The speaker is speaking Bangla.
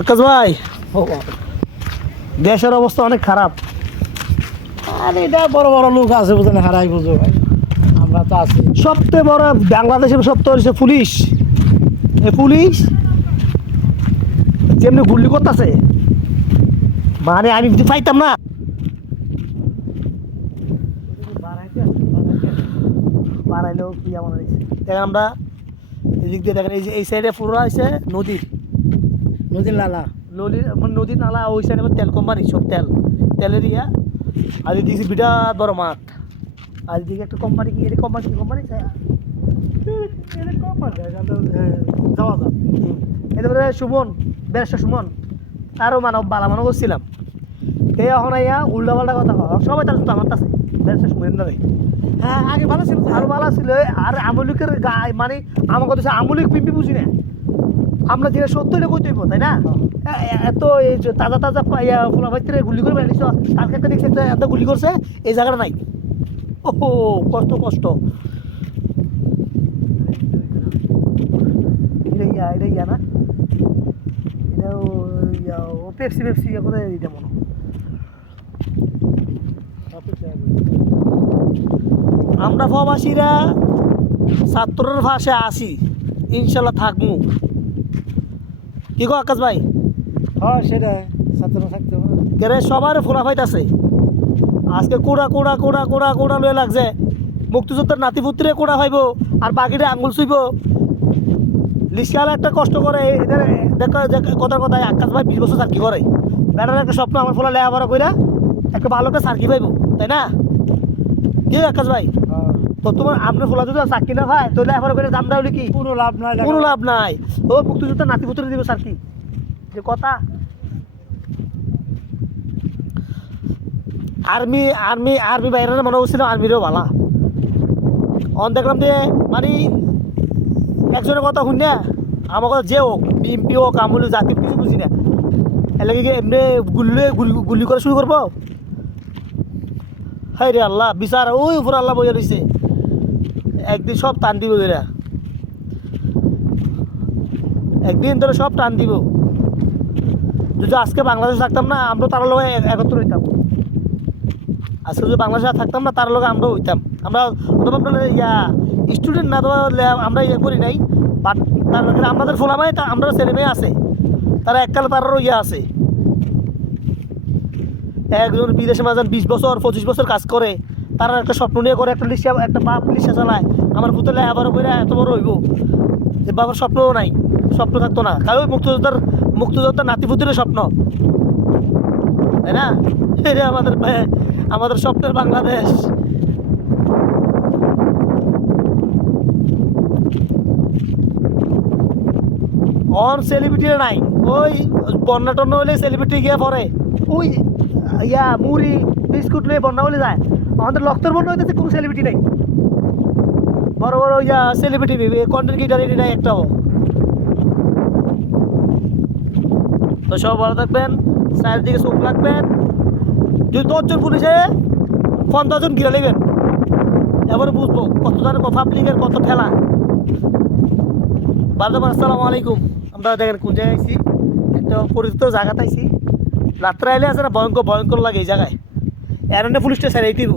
আকাশ ভাই, দেশের অবস্থা অনেক খারাপ। আর এটা বড় বড় লোক আছে বুঝলেন, হারাই বুঝো আমরা তো আছি। সবচেয়ে বড় বাংলাদেশের সবচেয়ে হচ্ছে পুলিশ। এই পুলিশ যেমনি গুলি করতেছে, মানে আমি যদি পাইতাম না। বাড়াইলেও কি এমন হয়েছে দেখেন, আমরা এদিক দিয়ে দেখেন, এই সাইডে পুরো আছে নদীর নদীর লালা মানে নদীর নালা, ওই সাইডে তেল কোম্পানি, সব তেলের ইয়া। আর এদিকে বিরাট বড় মাঠ, আর এদিকে একটা কোম্পানি, কি এটা কোম্পানি যাওয়া যাক। এরপরে সুমন, ব্যারিস্টার সুমন, তারও বালা মানব করছিলাম। এই এখন ইয়া উল্টা পাল্টা কথা কয়, সবাই তার জুতো আমার কাছে ব্যারিস্টার সুমন ভাই। হ্যাঁ আগে ভালো ছিল, আরো ভালো ছিল। আর আমলিকের গায়ে মানে আমার কথা আমলিক পিম্পি বুঝি না, আমরা যেটা সত্য এটা কইতে হইব, তাই না? এত এই যে তাজা তাজা ফুলা ভাইতে গুলি করে বেরিয়েছ, কালকে একটা দেখছি এত গুলি করছে, এই জায়গাটা নাই। ওহো, কষ্ট কষ্ট। এটা ইয়া না, এটা ও পেপসি ইয়া করে দিতে মনে। আমরা প্রবাসীরা ছাত্রের ভাষে আসি, ইনশাল্লাহ থাকবো। কি গো আকাশ ভাই? হ্যাঁ সেটাই, ছাত্র থাকতে হবে। কেরে সবার ফোলা ফাইতাছে আজকে, কোড়া লয়ে লাগছে। মুক্তিযোদ্ধার নাতিপুত্রে কোড়া ফাইব, আর বাকিটা আঙ্গুল ছুইব। লিস্কাল একটা কষ্ট করে এদের কথার কথায় আকাশ ভাই 20 বছর সার্কি করে। বেটার একটা স্বপ্ন আমার ফোলা লেখাপড়া কইরা একটা ভালো একটা সার্কি পাইব, তাই না? কি আকাশ ভাই? তো তোমার আপনার ফোলা যদি চাকরি না ভাই, তো লেখাপড়া করে দাম দাও কি? কোনো লাভ নাই, কোনো লাভ নাই। ও মুক্তিযোদ্ধার নাতিপুত্রে দিব সার্কি, যে কথা। আর্মি বাইরে মনে করছিল আর্মিরও ভালা। অন দেখলাম যে মানে একজনের কথা শুন না, আমার কথা যে হোক, বিএমপি হোক, আমলি জাতি কিছু বুঝি না, এর লাগে এমনি গুলি করে শুরু করবো। হাই রে আল্লাহ, বিচার ওই উপর আল্লাহ বইয়া রয়েছে, একদিন সব টান দিব এরা, একদিন ধরে সব টান দিব। যদি আজকে বাংলাদেশে থাকতাম না, আমরা তার লগে একত্র হইতাম। আজকে যদি বাংলাদেশে থাকতাম না, তার লগে আমরাও হইতাম। আমরা ইয়া স্টুডেন্ট না, তো আমরা ইয়ে করি নাই, বাট তার আমাদের ফোলামায় আমরা ছেলে মেয়ে আছে, তারা এককালে তারও ইয়ে আছে। একজন বিদেশে মাঝান 20 বছর 25 বছর কাজ করে, তারা একটা স্বপ্ন নিয়ে করে, একটা লিস্টা, একটা বাপ লিস্টা চালায়। আমার পুতলে আবার করে এত বড় হইব, যে বাবার স্বপ্নও নাই, স্বপ্ন থাকতো না। কারণ ওই মুক্তিযোদ্ধার নাতিপুতির স্বপ্ন, তাই না? এটা আমাদের স্বপ্নের বাংলাদেশ। অন সেলিব্রিটি নাই, ওই বন্যা টন্যা হলে সেলিব্রিটি গিয়ে পরে ওই ইয়া মুড়ি বিস্কুট নিয়ে বন্যা হলে যায়। আমাদের লক্তর বন্যা হইতেছে, কোনো সেলিব্রিটি নাই। বড় বড় ইয়া সেলিব্রিটি কন্টেন্ট ক্রিয়েটার নাই একটাও। তো সব ভালো থাকবেন, চারিদিকে চোখ রাখবেন। যদি 10 জন পুলিশে 50 জন ঘিরে নেবেন, এবারে বুঝবো কত ধরনের পাবলিকের কত ঠেলা। বারবার আসসালামু আলাইকুম। আমরা দেখেন কোন জায়গায় আইছি, একটা পরিচিত জায়গাতে আইছি। রাত্রে আইলে আছে না, ভয়ঙ্কর লাগে এই জায়গায়। এর পুলিশটা স্যার এইটিব